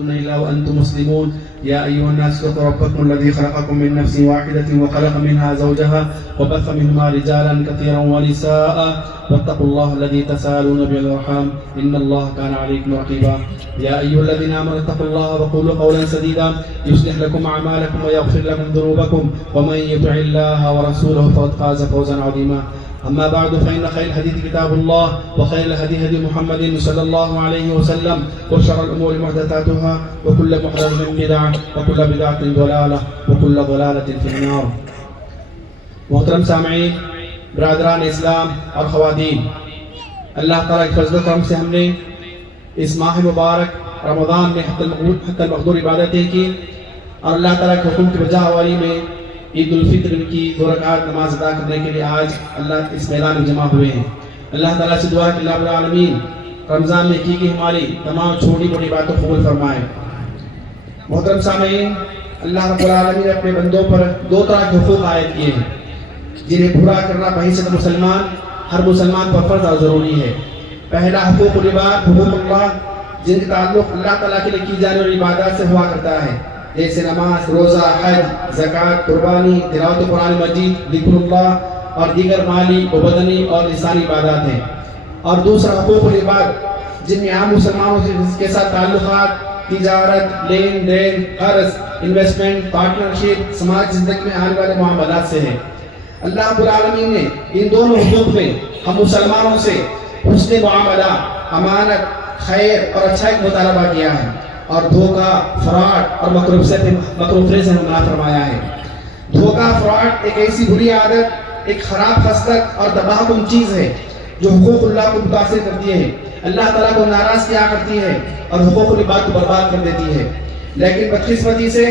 إلا وأنتم مسلمون يا أيها الناس اتقوا ربكم الذي خلقكم من نفس واحدة وخلق منها زوجها وبث منهما رجالا كثيرا ونساء واتقوا الله الذي تساءلون به والأرحام إن الله كان عليكم رقيبا يا أيها الذين آمنوا اتقوا الله وقولوا قولا سديدا يصلح لكم أعمالكم ويغفر لكم ذنوبكم ومن يطع الله ورسوله فقد فاز فوزا عظيما أما بعد فإن خير الحديث كتاب الله وخير الهدي هدي محمد صلى الله عليه وسلم وشر الأمور محدثاتها وكل محدثة بدعة وكل بدعة ضلالة وكل ضلالة في النار. محترم سامعین، برادران اسلام اور خواتین، اللہ تعالیٰ کے فضل و کرم سے ہم نے اس ماہ مبارک رمضان میں حق المقدور عبادتیں کی اور اللہ تعالیٰ کے حکم کی بجا والی میں عید الفطر کی 2 رکعت نماز ادا کرنے کے لیے آج اللہ اس میدان میں جمع ہوئے ہیں۔ اللہ تعالیٰ سے دعا کہ اللہ رب العالمین رمضان میں کی ہماری تمام چھوٹی بڑی باتوں کو قبول فرمائے۔ محترم سامعین، اللہ رب العالمین نے اپنے بندوں پر 2 طرح کے حقوق عائد کیے ہیں جنہیں پورا کرنا بحیثیت مسلمان ہر مسلمان پر فرض اور ضروری ہے۔ پہلا حقوق العباد، حقوق اللہ، جن کا تعلق اللہ تعالیٰ کے لیے کی جانے والی عبادات سے ہوا کرتا ہے، جیسے نماز، روزہ، حج، زکوٰۃ، قربانی، تلاوت قرآن مجید، ذکر اللہ اور دیگر مالی و بدنی اور لسانی عبادات ہیں۔ اور دوسرا حقوق العباد، جن میں عام مسلمانوں کے ساتھ تعلقات، تجارت، لین دین، قرض، انویسٹمنٹ، پارٹنرشپ، سماجی زندگی میں آنے والے معاملات سے ہیں۔ اللہ رب العالمین نے ان دونوں حقوق میں ہم مسلمانوں سے حسن معاملہ، امانت، خیر اور اچھائی کا مطالبہ کیا ہے اور دھوکہ، فراڈ اور مکروہ سے ہمیں منع فرمایا ہے۔ دھوکہ، فراڈ ایک ایسی بری عادت، ایک خراب خصلت اور تباہ کن چیز ہے جو حقوق اللہ کو متاثر کرتی ہے، اللہ تعالیٰ کو ناراض کیا کرتی ہے اور حقوق العباد کو برباد کر دیتی ہے۔ لیکن بدقسمتی سے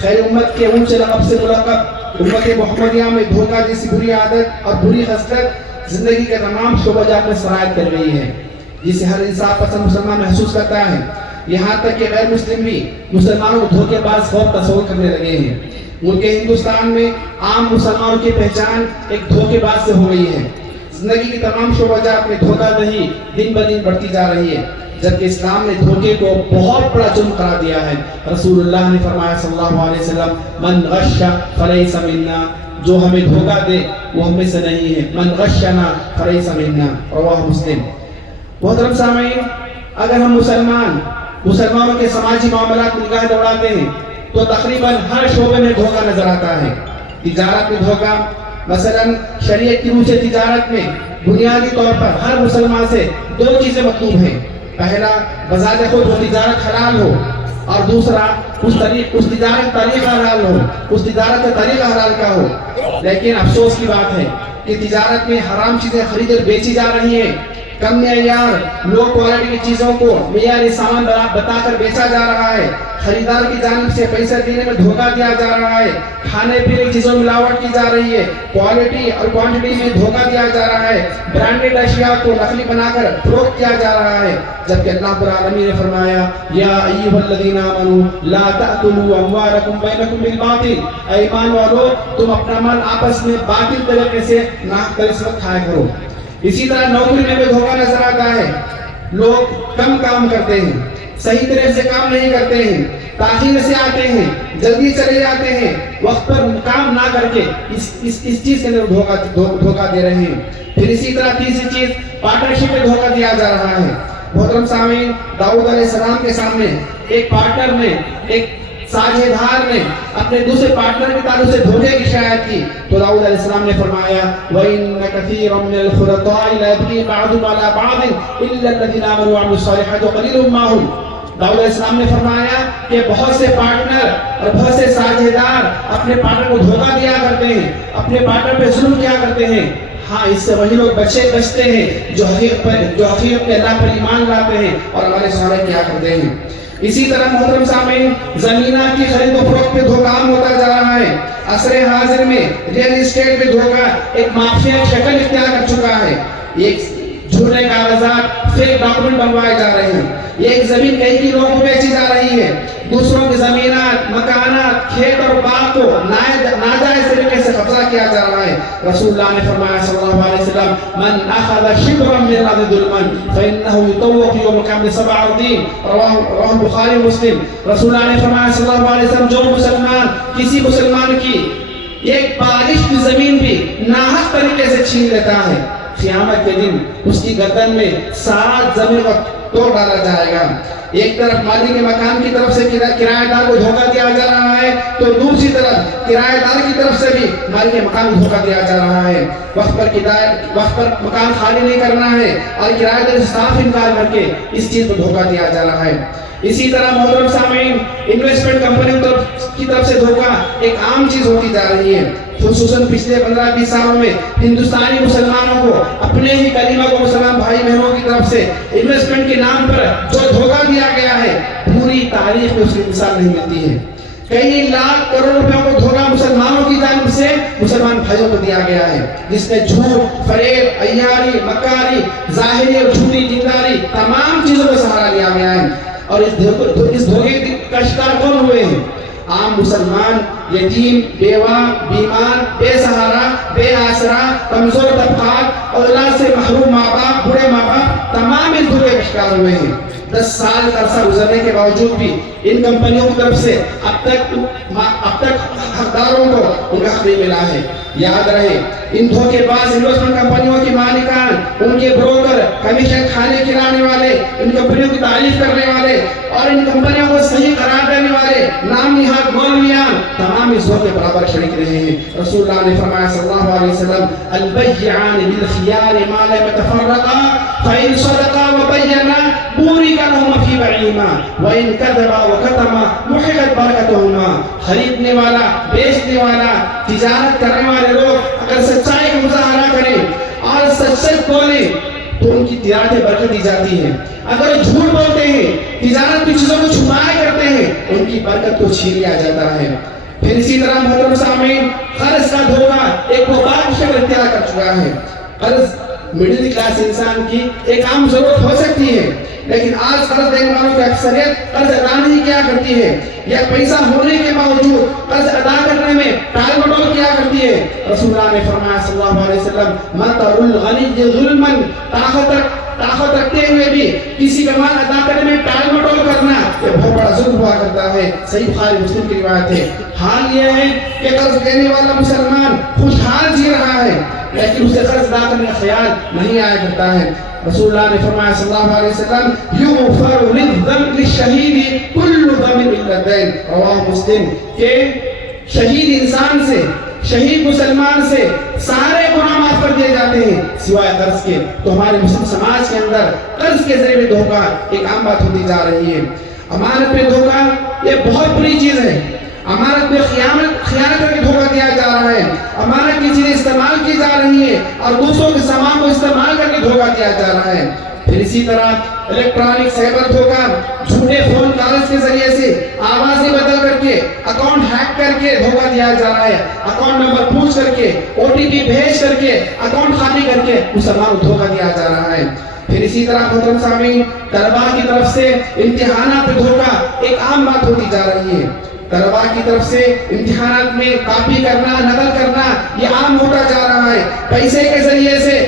خیر امت کے اونچے لقب سے ملقب امت محمدیہ میں دھوکہ جیسی بری عادت اور بری خصلت زندگی کے تمام شعبہ جات میں سرایت کر رہی ہے، جسے ہر انصاف پسند مسلمان محسوس کرتا ہے، یہاں تک کہ غیر مسلم بھی مسلمانوں کو دھوکے باز خوف تصور کرنے لگے ہیں۔ ملک ہندوستان میں عام مسلمانوں کی پہچان ایک دھوکے باز سے ہو گئی ہے۔ زندگی کی تمام شعبہ جات میں دھوکہ دہی دن بدن بڑھتی جا رہی ہے، جبکہ اسلام نے دھوکے کو بہت بڑا جرم قرار دیا ہے۔ رسول اللہ نے فرمایا صلی اللہ علیہ وسلم، من غش فلیس منا، جو ہمیں دھوکہ دے وہ ہم میں سے نہیں ہے، من غشنا فلیس منا، رواہ مسلم۔ محترم سامعین، اگر ہم مسلمانوں کے سماجی معاملات میں نگاہ دوڑاتے ہیں تو تقریباً ہر شعبے میں دھوکہ نظر آتا ہے۔ تجارت میں دھوکہ، مثلا شریعت کی روح سے تجارت میں بنیادی طور پر ہر مسلمان سے 2 چیزیں مطلوب ہیں۔ پہلا، بذات خود وہ تجارت حلال ہو، اور دوسرا اس تجارت طریقہ حلال ہو، اس تجارت کا طریقہ حلال کا ہو۔ لیکن افسوس کی بات ہے کہ تجارت میں حرام چیزیں خرید اور بیچی جا رہی ہیں، کم معیار، لو کوالٹی کی چیزوں کو معیاری سامان بتا کر بیچا جا رہا ہے، خریدار کی جانب سے پیسہ دینے میں دھوکہ دیا جا رہا ہے، کھانے پینے کی چیزوں میں ملاوٹ کی جا رہی ہے، کوالٹی اور کوانٹٹی میں دھوکہ دیا جا رہا ہے، برانڈڈ اشیاء کو نقلی بنا کر فروخت کیا جا رہا ہے، جبکہ اللہ رب العالمین نے فرمایا یا ایھا الذین آمنوا لا تأکلوا اموالکم بینکم بالباطل، اے ایمان والو تم اپنا مال آپس میں باطل طریقے سے ناحق طریقے سے کھایا کرو۔ اسی طرح نوکری میں بھی دھوکہ نظر آتا ہے، لوگ کم کام کرتے ہیں، صحیح طرح سے کام نہیں کرتے ہیں، تاخیر سے آتے ہیں، جلدی چلے جاتے ہیں، وقت پر کام نہ کر کے اس چیز کے اندر دھوکہ دے رہے ہیں۔ پھر اسی طرح تیسری چیز، پارٹنرشپ میں دھوکہ دیا جا رہا ہے۔ محترم سامعین، داؤد علیہ السلام کے سامنے ایک پارٹنر نے، ایک ساجھیدار نے اپنے دوسرے پارٹنر کے تعلق سے دھوکے کی شکایت کی تو داؤد علیہ السلام نے فرمایا وَإِنَّ كَثِيرًا مِنَ الْخُلَطَاءِ لَيَبْغِي بَعْضُهُمْ عَلَى بَعْضٍ إِلَّا الَّذِينَ آمَنُوا وَعَمِلُوا الصَّالِحَاتِ وَقَلِيلٌ مَّا هُمْ۔ داؤد علیہ السلام نے فرمایا کہ بہت سے پارٹنر اور بہت سے ساجھیدار اپنے پارٹنر کو دھوکہ دیا کرتے ہیں، اپنے پارٹنر پہ ظلم کیا کرتے ہیں۔ ہاں، اس سے وہی لوگ بچتے ہیں جو حقیقت میں اللہ پر ایمان لاتے ہیں اور ہمارے صالح کیا کرتے ہیں۔ اسی طرح محترم سامعین، زمینات کی خرید و فروخت پہ دھوکہ عام ہوتا جا رہا ہے۔ عصر حاضر میں ریئل اسٹیٹ میں دھوکہ ایک مافیا شکل اختیار کر چکا ہے۔ ایک جھوٹے کاغذات، فیک ڈاکومنٹ بنوائے جا رہے ہیں، ایک زمین کئی کی لوگوں کو بیچی جا رہی ہے، دوسروں کی زمینات، مکانات، کھیت اور باغ کو ناجائز طریقے سے قبضہ کیا جا رہا ہے. رسول اللہ نے فرمایا صلی اللہ علیہ وسلم من اخذ شبرا من الارض ظلما فانه يطوق يوم القيامه 7 ارضين. رواه بخاری مسلم. رسول اللہ نے فرمایا صلی اللہ علیہ وسلم جو مسلمان کسی مسلمان کی ایک بالش کی زمین بھی ناحق طریقے سے چھین لیتا ہے، قیامت کے دن اس کی گردن میں 7 زمین کو توڑ ڈالا جائے گا. ایک طرف مالک کے مکان کی طرف سے کرایہ دار کو دھوکہ دیا جا رہا ہے تو دوسری طرف کرایہ دار کی طرف سے بھی مالک کے مکان کو دھوکہ دیا جا رہا ہے. وقت پر مکان خالی نہیں کرنا ہے اور کرایہ دار سے صاف انکار کر کے اس چیز کو دھوکہ دیا جا رہا ہے. اسی طرح محترم سامعین، انویسٹمنٹ کمپنیوں کی طرف سے دھوکہ ایک عام چیز ہوتی جا رہی ہے. خصوصاً پچھلے 15-20 سالوں میں ہندوستانی مسلمانوں کو اپنے ہی کلیمہ کو مسلمان بھائی بہنوں کی طرف سے انویسٹمنٹ کے نام پر جو دھوکہ دیا گیا ہے، پوری تاریخ میں اس کی مثال نہیں ملتی ہے. کئی لاکھ کروڑ روپیوں کو دھوکہ مسلمانوں کی جانب سے مسلمان بھائیوں کو دیا گیا ہے، جس میں جھوٹ، فریب، عیاری، مکاری، ظاہری اور جھوٹی دینداری تمام چیزوں کا سہارا لیا گیا ہے. اور اس دھوکے کا شکار کون ہوئے ہیں؟ عام مسلمان، یتیم، بیوہ، بیمار، بے سہارا، بے آسرا، کمزور طبقات، اولاد سے محروم ماں باپ، بوڑھے ماں باپ تمام اس دھوکے کا شکار ہوئے ہیں. 10 سال کا عرصہ گزرنے کے باوجود بھی ان کمپنیوں کی طرف سے اب تک حقداروں کو ان کا حق نہیں ملا ہے. یاد رہے، ان دھوکے باز انویسٹمنٹ کمپنیوں کے مالکان، ان کے بروکر، کمیشن کھانے کھلانے والے، ان کمپنیوں کی تعریف کرنے والے اور ان کمپنیوں کو صحیح قرار دینے والے نام نہاد مولویان تمام اس دھوکے برابر شریک رہے ہیں. رسول اللہ نے فرمایا صلی اللہ علیہ وسلم البیعان بالخیار ما لم يتفرقا فإن صدقا وبینا بورک لهما فی بيعهما وإن كذبا وكتما محقت برکتهما. خریدنے والا، بیچنے والا، تجارت کرنے والے لوگ اگر سچائی کا مظاہرہ کریں اور سچ بولیں تو ان کی تجارت برکت دی جاتی ہے. اگر جھوٹ بولتے ہیں، تجارت کی چیزوں کو چھپائے کرتے ہیں، ان کی برکت کو چھین لیا جاتا ہے. پھر اسی طرح محترم سامعین، قرض کا دھوکہ ایک وبال کی شکل اختیار کر چکا ہے. قرض مڈل کلاس انسان کی ایک عام ضرورت ہو سکتی ہے، لیکن آج قرض دینے والوں کی اکثریت قرض ادا نہیں کیا کرتی ہے یا پیسہ ہونے کے باوجود قرض ادا کرنے میں ٹال مٹول کیا کرتی ہے. رسول اللہ نے فرمایا صلی اللہ علیہ وسلم مطر الغنی ظلما، طاقت رکھتے ہوئے بھی کسی کا مال ادا کرنے میں ٹال مٹول کرنا یہ بہت بڑا ظلم ہوا کرتا ہے. صحیح بخاری مسلم کی روایت ہے. حال یہ ہے کہ قرض دینے والا مسلمان خوشحال جی رہا ہے لیکن اسے قرض ادا کرنے کا خیال نہیں آیا کرتا ہے. رسول اللہ نے فرمایا صلی اللہ علیہ وسلم یغفر للشہید کل ذنب الا الدین. رواہ مسلم کہ شہید انسان سے، شہید مسلمان سے سارے گناہ معاف کر دیے جاتے ہیں سوائے قرض کے. تو ہمارے مسلم سماج کے اندر قرض کے ذریعے دھوکہ ایک عام بات ہوتی جا رہی ہے. امانت پہ دھوکہ یہ بہت بری چیز ہے. امانت میں خیانت کر کے دھوکہ دیا جا رہا ہے. امانت کی چیزیں استعمال کی جا رہی ہے اور دوسروں کے سامان کو استعمال کر کے دھوکہ دیا جا رہا ہے. پھر اسی طرح الیکٹرانک سائبر دھوکہ، جھوٹے فون کالز کے ذریعے سے آوازیں بدل کر کے اکاؤنٹ ہیک کر کے دھوکہ دیا جا رہا ہے. اکاؤنٹ نمبر پوچھ کر کے، او ٹی پی بھیج کر کے اکاؤنٹ خالی کر کے مسلمان کو دھوکہ دیا جا رہا ہے. پھر اسی طرح محترم سامعین، طلباء کی طرف سے امتحانات پہ دھوکہ ایک عام بات ہوتی جا رہی ہے. طلباء کی طرف سے امتحانات میں کاپی کرنا، نقل کرنا یہ عام ہوتا جا رہا ہے. پیسے کے ذریعے سے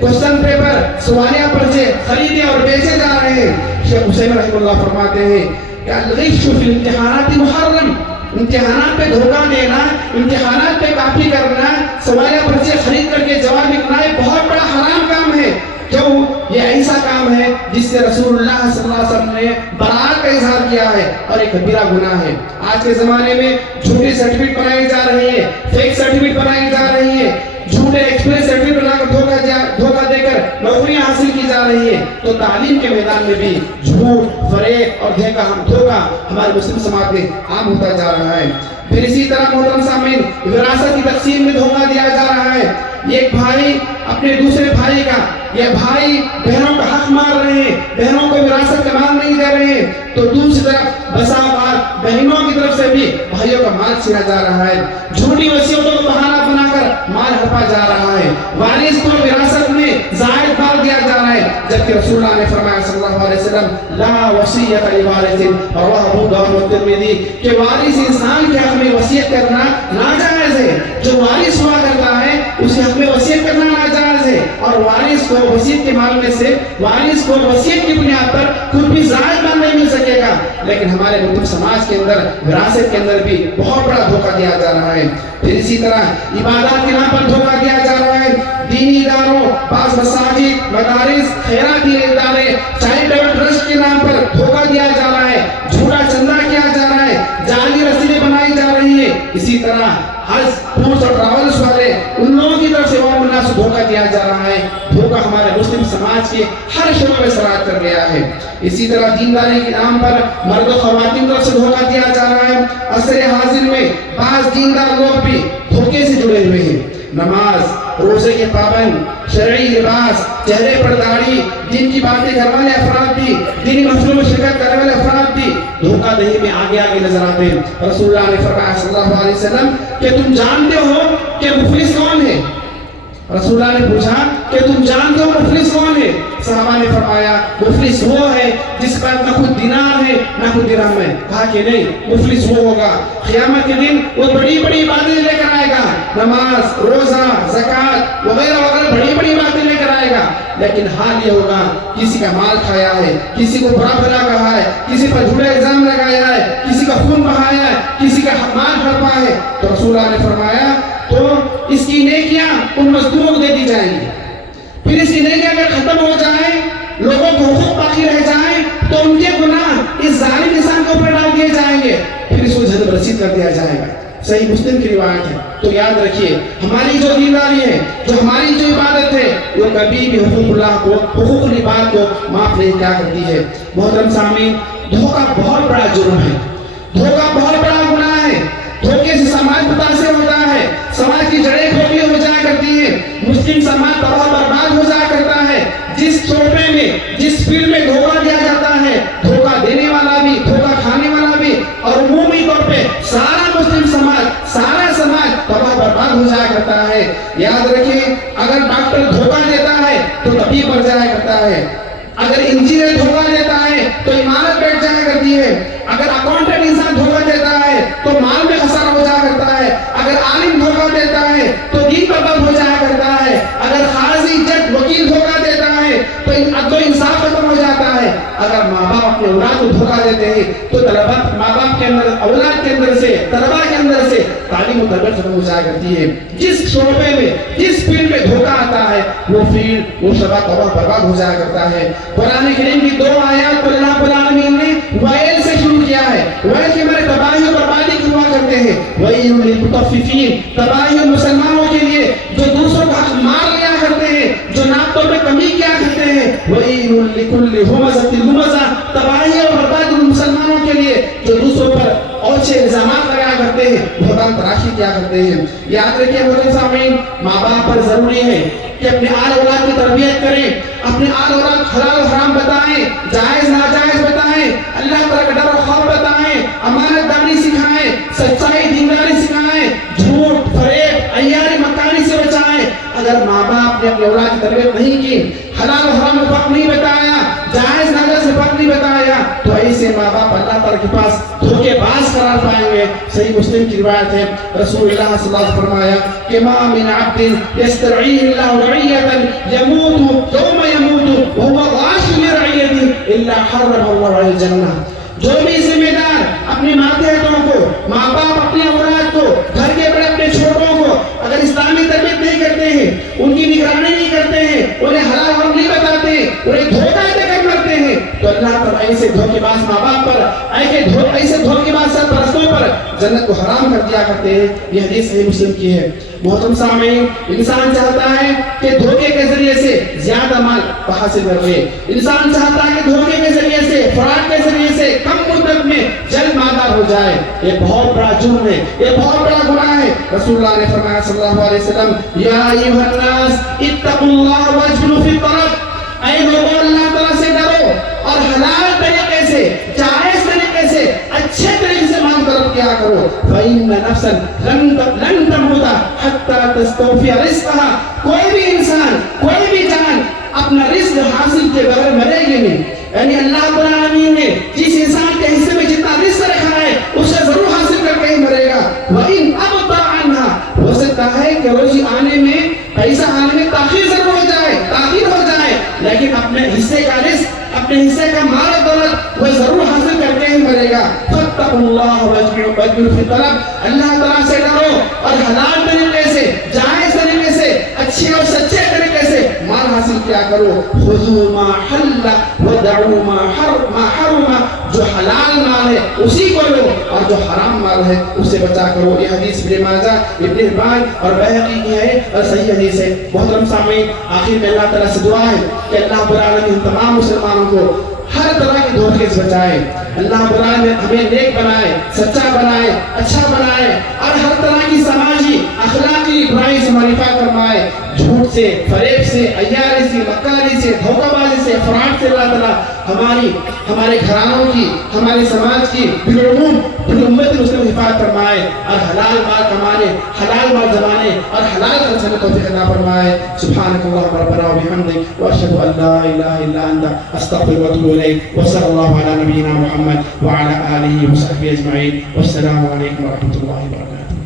کوسچن پیپر، سوالیہ پرچے خریدے اور بیچے جا رہے ہیں. شیخ حسین رحمہ اللہ فرماتے ہیں کہ الغش فی الامتحانات محرم. امتحانات پہ دھوکہ دینا، امتحانات پہ کاپی کرنا، سوالیہ پرچے خرید کر کے جواب لکھنا یہ بہت بڑا حرام کام ہے. کیوں؟ یہ ایسا کام ہے جس سے رسول اللہ صلی اللہ علیہ وسلم نے برات کا اظہار کیا ہے اور ایک کبیرہ گناہ ہے. آج کے زمانے میں جھوٹی سرٹیفکیٹ بنائی جا رہی ہے، فیک سرٹیفکیٹ بنائی جا رہی ہے، جھوٹے ایکسپریس سرٹیفکیٹ بنا کر دھوکہ دے کر نوکریاں حاصل کی جا رہی ہے. تو تعلیم کے میدان میں بھی جھوٹ، فریب اور دھوکہ ہمارے مسلم سماج میں عام ہوتا جا رہا ہے. پھر اسی طرح محترم سامعین، وراثت کی تقسیم میں دھوکہ دیا جا رہا ہے. ایک بھائی اپنے دوسرے بھائی کا یا بھائی بہنوں کا حق مار رہے ہیں، بہنوں کو وراثت کا مال نہیں دے رہے ہیں، تو دوسری طرف بسا بار بہنوں کی طرف سے بھی بھائیوں کا مال چھینا جا رہا ہے، جھوٹی وصیتوں کو بہانہ بنا کر مال ہڑپا جا رہا ہے، وارث کو وراثت میں زائد مال دیا جا رہا ہے، جبکہ رسول اللہ نے فرمایا صلی اللہ علیہ وسلم لا وصیت لوارث، رواه ابو داؤد و ترمذی، کہ وارث انسان کے حق میں وصیت کرنا ناجائز ہے، جو وارث ہوا کرتا ہے اس کے حق میں وصیت کرنا ناجائز ہے، اور وارث کو وصیت کے مال میں سے وارث کو وصیت کی بنیاد پر کچھ بھی زائد مال نہیں مل سکے گا۔ لیکن ہمارے مسلم سماج کے اندر وراثت کے اندر بھی بہت بڑا دھوکہ دیا جا رہا ہے۔ پھر اسی طرح عبادات کے نام پر دھوکہ دیا جا رہا ہے، دینی اداروں، بعض مساجد، مدارس، خیراتی ادارے، چیریٹیبل ٹرسٹ کے نام پر دھوکہ دیا جا رہا ہے، جھوٹا چندہ کیا جا رہا ہے، جعلی رسیدیں بنائی جا رہی ہیں۔ اسی طرح حج ٹورز اور ٹریولز والے ان لوگوں کی طرف سے عوام الناس کو دھوکہ دیا جا رہا ہے۔ دھوکہ ہمارے مسلم سماج کے ہر شعبے میں سرایت کر گیا ہے۔ اسی طرح دینداری کے نام پر مرد و خواتین کی طرف سے دھوکہ دیا جا رہا ہے۔ عصر حاضر میں بعض دیندار لوگ بھی دھوکے سے جڑے ہوئے ہیں۔ نماز، روزے کے پابند، شرعی لباس، چہرے پر داڑھی، دین کی باتیں کرنے والے افراد بھی، دینی محفلوں میں شرکت کرنے والے افراد بھی دھوکہ دہی میں آگے آگے نظر آتے ہیں۔ رسول اللہ نے فرمایا صلی اللہ علیہ وسلم کہ تم جانتے ہو کہ مفلس کون ہے؟ رسول اللہ نے پوچھا کہ تم جانتے ہو مفلس کون ہے؟ صحابہ نے فرمایا مفلس وہ ہے جس پر نہ کوئی دینار ہے نہ کوئی درہم ہے۔ کہا کہ نہیں، مفلس وہ ہوگا قیامت کے دن وہ بڑی بڑی باتیں لے کر آئے گا، نماز، روزہ، زکوٰۃ وغیرہ وغیرہ بڑی بڑی باتیں لے کر آئے گا، لیکن حال یہ ہوگا کسی کا مال کھایا ہے، کسی کو برا بھلا کہا ہے، کسی پر جھوٹا الزام لگایا ہے، کسی کا خون بہایا ہے، کسی کا مال ہڑپا ہے۔ تو رسول اللہ نے فرمایا تو اس کی نیکیاں ان مزدوروں کو دے دی جائیں گی، پھر اس کی نیکیاں اگر ختم ہو جائیں، لوگوں کو حقوق باقی رہ جائیں، تو ان کے گناہ اس ظالم انسان کے اوپر ڈال دیے جائیں گے، پھر اس کو جہنم رسید کر دیا جائے گا۔ صحیح مسلم کی روایت ہے۔ تو یاد رکھیے ہماری جو دینداری ہے، جو ہماری جو عبادت ہے، وہ کبھی بھی حقوق اللہ کو، حقوق العباد کو معاف نہیں کیا کرتی ہے۔ محترم سامعین، دھوکہ بہت بڑا جرم ہے، دھوکہ بہت بڑا گناہ ہے۔ دھوکے سے سماج متاثر ہوتا ہے، سماج کی جڑیں کھوکھلی ہو جایا کرتی ہیں، مسلم سماج تباہ برباد ہو جایا کرتا ہے۔ جس شعبے میں، جس فیلڈ میں دھوکہ دیا جاتا ہے، دھوکہ دینے والا بھی، دھوکہ کھانے والا بھی، اور عمومی طور پہ سارا مسلم سماج، سارا سماج تباہ برباد ہو جایا کرتا ہے۔ یاد رکھیں، اگر ڈاکٹر دھوکہ دیتا ہے تو طبیب مر جایا کرتا ہے، اگر انجینئر دھوکہ دیتا ہے تو عمارت بیٹھ جایا کرتی ہے، اگر اکاؤنٹنٹ انسان دھوکہ دیتا ہے تو مال میں خسارہ ہو جایا کرتا ہے، اگر عالم دھوکہ دیتا ہے تو دین برباد ہو جایا کرتا ہے، اگر قاضی، جج، وکیل دھوکہ دیتا ہے تو عدل و انصاف ختم ہو جاتا ہے، اگر ماں باپ اپنے اولاد کو دھوکہ دیتے ہیں تو طلبہ، ماں باپ کے اندر، اولاد کے اندر سے، طلبہ کے اندر سے تعلیم و تربیت ختم ہو جایا کرتی ہے۔ جس شعبے میں، جس فیلڈ میں دھوکہ آتا ہے، وہ فیلڈ، وہ شعبہ تباہ برباد ہو جایا کرتا ہے۔ قرآن کریم کی 2 آیات پر اللہ رب العالمین نے ویل سے شروع کیا ہے۔ ویل کے ہمارے تباہی و بربادی کی دعا کرتے ہیں۔ وَيْلٌ لِلْمُطَفِّفِينَ، تباہی اور مسلمانوں کے لیے جو دوسروں کا حق مار لیا کرتے ہیں، جو ناپتوں میں کمی کیا کرتے ہیں۔ وَيْلٌ لِكُلِّ هُمَزَةٍ لُمَزَةٍ، تباہی اور بربادی ان مسلمانوں کے لیے جو دوسروں پر اوچھے الزامات لگایا کرتے ہیں، بہتان تراشی کیا کرتے ہیں۔ یاد رکھیے محترم سامعین، ماں باپ پر ضروری ہے کہ اپنے آل اولاد کی تربیت کریں، اپنے آل اولاد حلال و حرام بتائیں، جائز ناجائز بتائیں، اللہ تعالیٰ کا ڈر و خوف بتائیں، امانت داری سکھائیں، سچائی دینداری سکھائیں، جھوٹ، فریب، عیاری مکاری سے بچائیں۔ اگر ماں باپ نے اپنے اولاد کی تربیت نہیں کی، حلال و حرام میں فرق نہیں بتایا، جائز ناجائز سے فرق نہیں بتایا، تو ایسے ماں باپ اللہ تعالیٰ کے پاس دھوکے باز قرار پائیں گے۔ صحیح مسلم کی روایت ہے، رسول اللہ صلی اللہ علیہ وسلم فرمایا کہ ما من عبد یسترعیہ اللہ رعیۃ یموت یوم یموت وهو غاش لرعیتہ الا حرم اللہ علیہ الجنہ۔ جو بھی ذمہ دار اپنے ماتحتوں کو، ماں باپ اپنے اولاد کو، گھر کے بڑے اپنے چھوٹوں کو اگر اسلامی تربیت نہیں کرتے ہیں، ان کی نگرانی نہیں کرتے ہیں، انہیں حلال حرام نہیں بتاتے، انہیں دھوکہ دے کر مرتے ہیں، تو اللہ تعالیٰ ایسے دھوکے باز ماں باپ پر، ایسے دھوکے باز سرپرستوں پر جنت کو حرام کر دیا کرتے ہیں۔ یہ حدیث صحیح مسلم کی ہے۔ محترم سامعین، انسان چاہتا ہے کہ دھوکے کے ذریعے سے زیادہ مال حاصل کر لے، انسان چاہتا ہے کہ دھوکے کے ذریعے سے، فراڈ کے ذریعے سے کم مدت میں جلد مالدار ہو جائے۔ جائے، یہ بہت بڑا جرم ہے، یہ بہت بڑا گناہ ہے۔ رسول اللہ نے فرمایا صلی اللہ علیہ وسلم، یا ایھا الناس اتقوا اللہ واجملوا فی الطلب، اے لوگوں اللہ تعالیٰ سے ڈرو اور حلال طریقے سے، جائز طریقے سے، اچھے طریقے سے مال طلب کیا کرو۔ فإن نفسا لن تموت حتى تستوفي رزقها، کوئی بھی انسان، کوئی بھی جان اپنا رزق حاصل کے بغیر مرے گی نہیں۔ یعنی اللہ رب العالمین نے جس انسان کے حصے میں جتنا رزق رکھا ہے اسے ضرور حاصل کر کے ہی مرے گا۔ وَإِنْ أَبْطَأَ عَنْهَا، ہو سکتا ہے کہ روزی آنے میں، پیسہ آنے میں تاخیر ضرور ہو جائے، تاخیر ہو جائے، لیکن اپنے حصے کا رزق، اپنے حصے کا مال و دولت وہ ضرور حاصل کر کے ہی مرے گا۔ فَاتَّقُوا اللَّهَ وَاجْمِلُوا فِي الطَّلَبِ، اللہ تعالیٰ سے ڈرو اور حلال طریقے سے، جائز طریقے سے، اچھے اور سچے طریقے سے مال حاصل کیا کرو۔ خُذُوا مَا حَلَّ وَدَعُوا مَا حَرُمَ، جو حلال مال ہے اسی کو لو اور جو حرام مال ہے اسے بچا کرو۔ یہ حدیث ابن ماجہ، ابن حبان اور بیہقی کی ہے اور صحیح حدیث ہے۔ محترم سامعین، آخر میں اللہ تعالیٰ سے دعا ہے کہ اللہ رب العالمین تمام مسلمانوں کو ہر طرح کے دھوکے سے بچائے۔ اللہ رب العالمین ہمیں نیک بنائے، سچا بنائے، اچھا بنائے اور ہر طرح کی سماجی اخلاقی برائی سے ہماری حفاظت فرمائے۔ جھوٹ سے، فریب سے، عیاری سے، مکاری سے، دھوکہ بازی سے، فراڈ سے اللہ تعالیٰ ہمارے گھرانوں کی، ہمارے سماج کی، بالعموم پوری امت مسلم حفاظت فرمائے اور حلال مال کمانے، حلال مال جمانے اور حلال خرچ کرنے توفیق عطا فرمائے۔ سبحانک اللہم ربنا وبحمدک واشہد ان لا الہ الا انت استغفرک واتوب الیک، وصلی اللہ علی نبینا محمد وعلی آلہ وصحبہ اجمعین، والسلام علیکم ورحمۃ اللہ وبرکاتہ۔